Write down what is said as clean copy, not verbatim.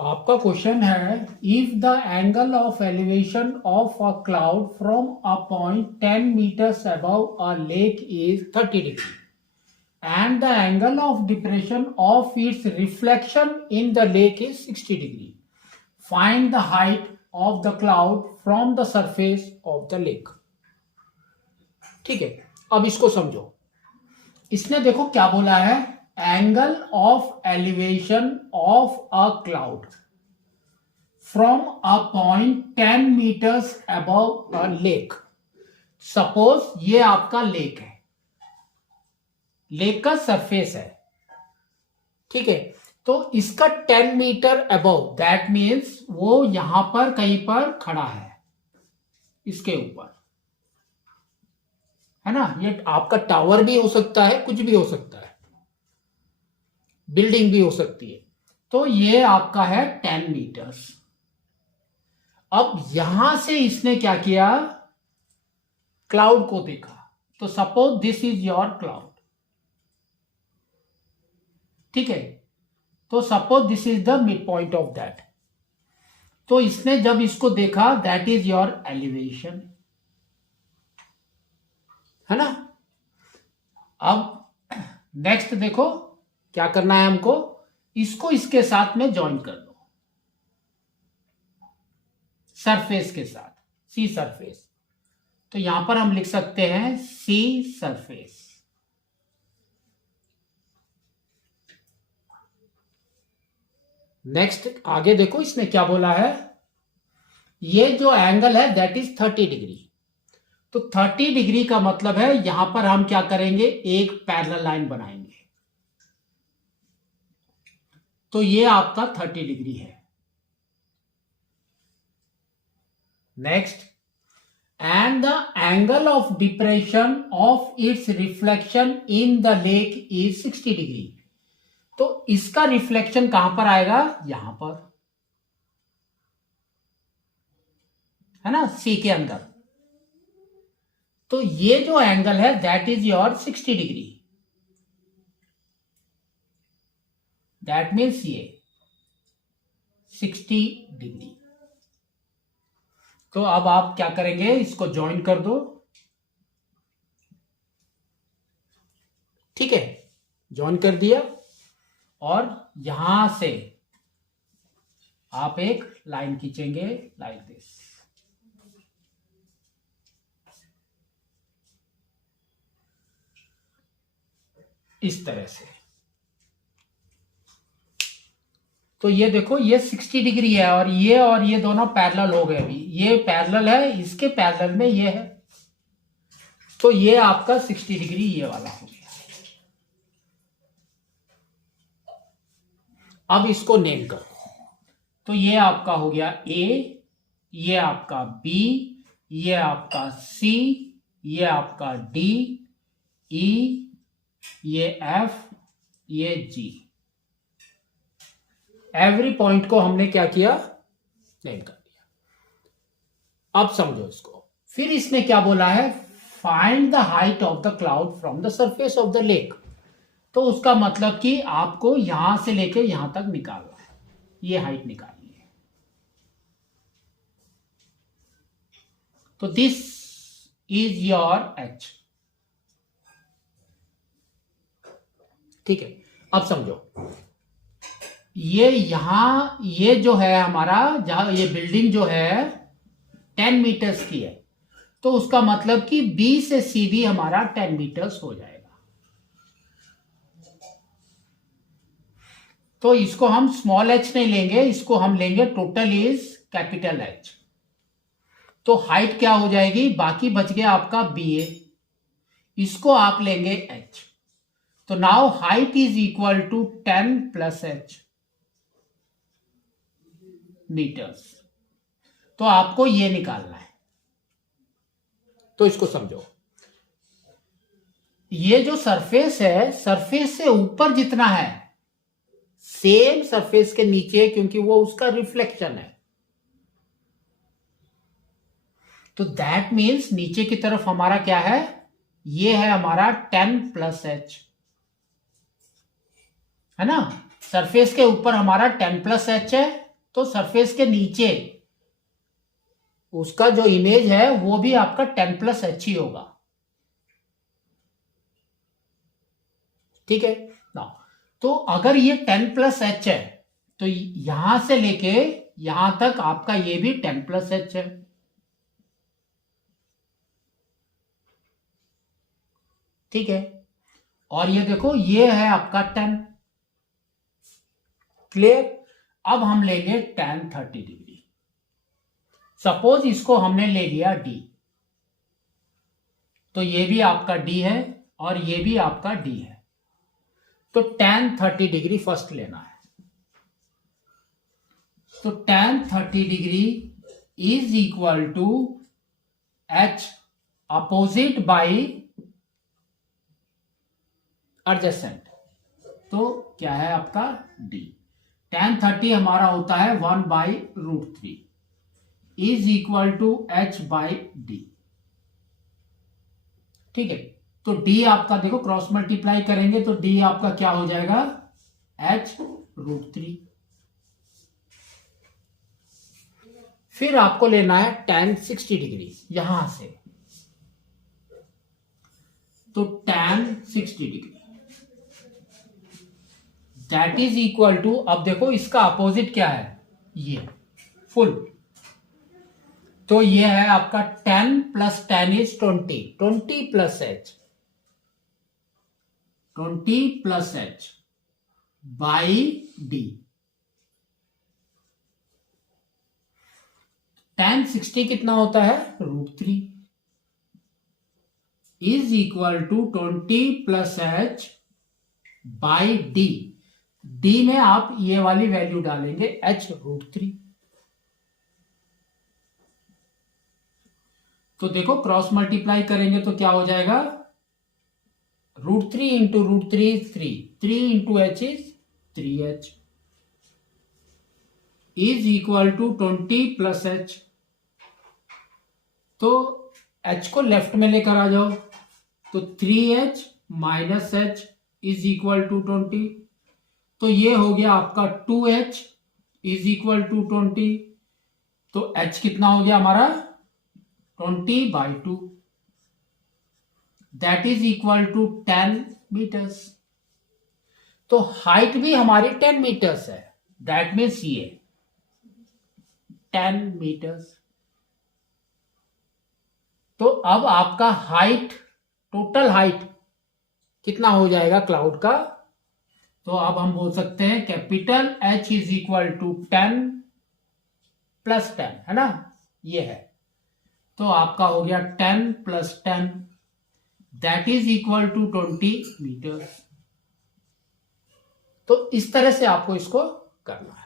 आपका क्वेश्चन है, if the angle of elevation of a cloud from a point 10 metres above a lake is 30 degree and the angle of depression of its reflection in the lake is 60 degree. Find the height of the cloud from the surface of the lake. ठीक है, अब इसको समझो। इसने देखो क्या बोला है, angle of elevation of a cloud from a point 10 metres above a lake. Suppose ये आपका लेक है, लेक का सरफेस है, ठीक है। तो इसका 10 मीटर अबव, दैट मीन्स वो यहां पर कहीं पर खड़ा है, इसके ऊपर है ना। ये आपका टावर भी हो सकता है, कुछ भी हो सकता है, बिल्डिंग भी हो सकती है। तो ये आपका है 10 मीटर्स। अब यहां से इसने क्या किया, क्लाउड को देखा। तो suppose this is your cloud, ठीक है। तो suppose this is the mid point of that. तो इसने जब इसको देखा, दैट इज योर एलिवेशन, है ना। अब नेक्स्ट देखो क्या करना है हमको, इसको इसके साथ में ज्वाइन कर दो, सरफेस के साथ, सी सरफेस। तो यहां पर हम लिख सकते हैं सी सरफेस। नेक्स्ट आगे देखो इसने क्या बोला है, ये जो एंगल है दैट इज 30 डिग्री। तो 30 डिग्री का मतलब है यहां पर हम क्या करेंगे, एक पैरेलल लाइन बनाएंगे। तो ये आपका 30 डिग्री है। Next, and the angle of depression of its reflection in the lake is 60 degree. तो इसका रिफ्लेक्शन कहां पर आएगा, यहां पर, है ना, सी के अंदर। तो ये जो एंगल है that is your 60 degree. That means ये 60 डिग्री। तो अब आप क्या करेंगे, इसको ज्वाइन कर दो, ठीक है। ज्वाइन कर दिया और यहां से आप एक लाइन खींचेंगे लाइक दिस। इस तरह से। तो ये देखो ये 60 डिग्री है और ये दोनों पैरेलल हो गए। अभी ये पैरेलल है, इसके पैरेलल में ये है। तो ये आपका 60 डिग्री ये वाला हो गया। अब इसको नेम करो। तो ये आपका हो गया ए, ये आपका बी, ये आपका सी, ये आपका डी, ई, ये एफ, ये जी। एवरी पॉइंट को हमने क्या किया, नेम कर दिया। अब समझो इसको। फिर इसने क्या बोला है, find the height of the cloud from the surface of the lake. तो उसका मतलब कि आपको यहां से लेके यहां तक निकालना है, ये हाइट निकालनी है। तो दिस इज योर एच, ठीक है। अब समझो, ये यहां ये जो है हमारा, जहां ये बिल्डिंग जो है 10 मीटर्स की है, तो उसका मतलब कि बी से सी भी हमारा 10 मीटर्स हो जाएगा। तो इसको हम स्मॉल एच नहीं लेंगे, इसको हम लेंगे टोटल इज कैपिटल एच। तो हाइट क्या हो जाएगी, बाकी बच गया आपका बी ए, इसको आप लेंगे एच। तो now height is equal to 10 plus H metres. तो आपको ये निकालना है। तो इसको समझो, ये जो सरफेस है, सरफेस से ऊपर जितना है, सेम सरफेस के नीचे, क्योंकि वो उसका रिफ्लेक्शन है। तो दैट मीन्स नीचे की तरफ हमारा क्या है, ये है हमारा 10 प्लस एच, है ना। सरफेस के ऊपर हमारा 10 प्लस एच है तो सरफेस के नीचे उसका जो इमेज है वो भी आपका 10+h ही होगा। ठीक है ना। तो अगर ये 10+h है तो यहां से लेके यहां तक आपका ये भी 10+h है। ठीक है, और ये देखो ये है आपका 10। क्लियर। अब हम लेंगे tan 30 डिग्री। सपोज इसको हमने ले लिया d, तो ये भी आपका d है और ये भी आपका d है। तो tan 30 डिग्री फर्स्ट लेना है। तो tan 30 degree is equal to h opposite by adjacent. तो क्या है आपका d। tan 30 हमारा होता है 1/√3 is equal to h by D. ठीक है, तो d आपका देखो क्रॉस मल्टीप्लाई करेंगे तो d आपका क्या हो जाएगा h√3। फिर आपको लेना है tan 60 डिग्री यहां से। तो tan 60 degree that is equal to, अब देखो इसका अपोजिट क्या है, ये फुल। तो ये है आपका 10 + 10 is 20, 20 + h, 20 + h by d। tan 60 कितना होता है √3 is equal to 20 + h by d। d में आप ये वाली वैल्यू डालेंगे h√3। तो देखो क्रॉस मल्टीप्लाई करेंगे तो क्या हो जाएगा, √3 into √3 is 3, 3 into h is 3h is equal to 20 + h। तो h को लेफ्ट में लेकर आ जाओ, तो 3h - h is equal to 20। तो ये हो गया आपका 2h इज इक्वल टू 20। तो h कितना हो गया हमारा 20/2 that is equal to 10 metres. तो हाइट भी हमारी 10 मीटर्स है, दैट मीन्स ये 10 मीटर्स। तो अब आपका हाइट, टोटल हाइट कितना हो जाएगा क्लाउड का, तो अब हम बोल सकते हैं capital H is equal to 10 + 10, है ना, ये है। तो आपका हो गया 10 + 10 that is equal to 20 metres. तो इस तरह से आपको इसको करना है।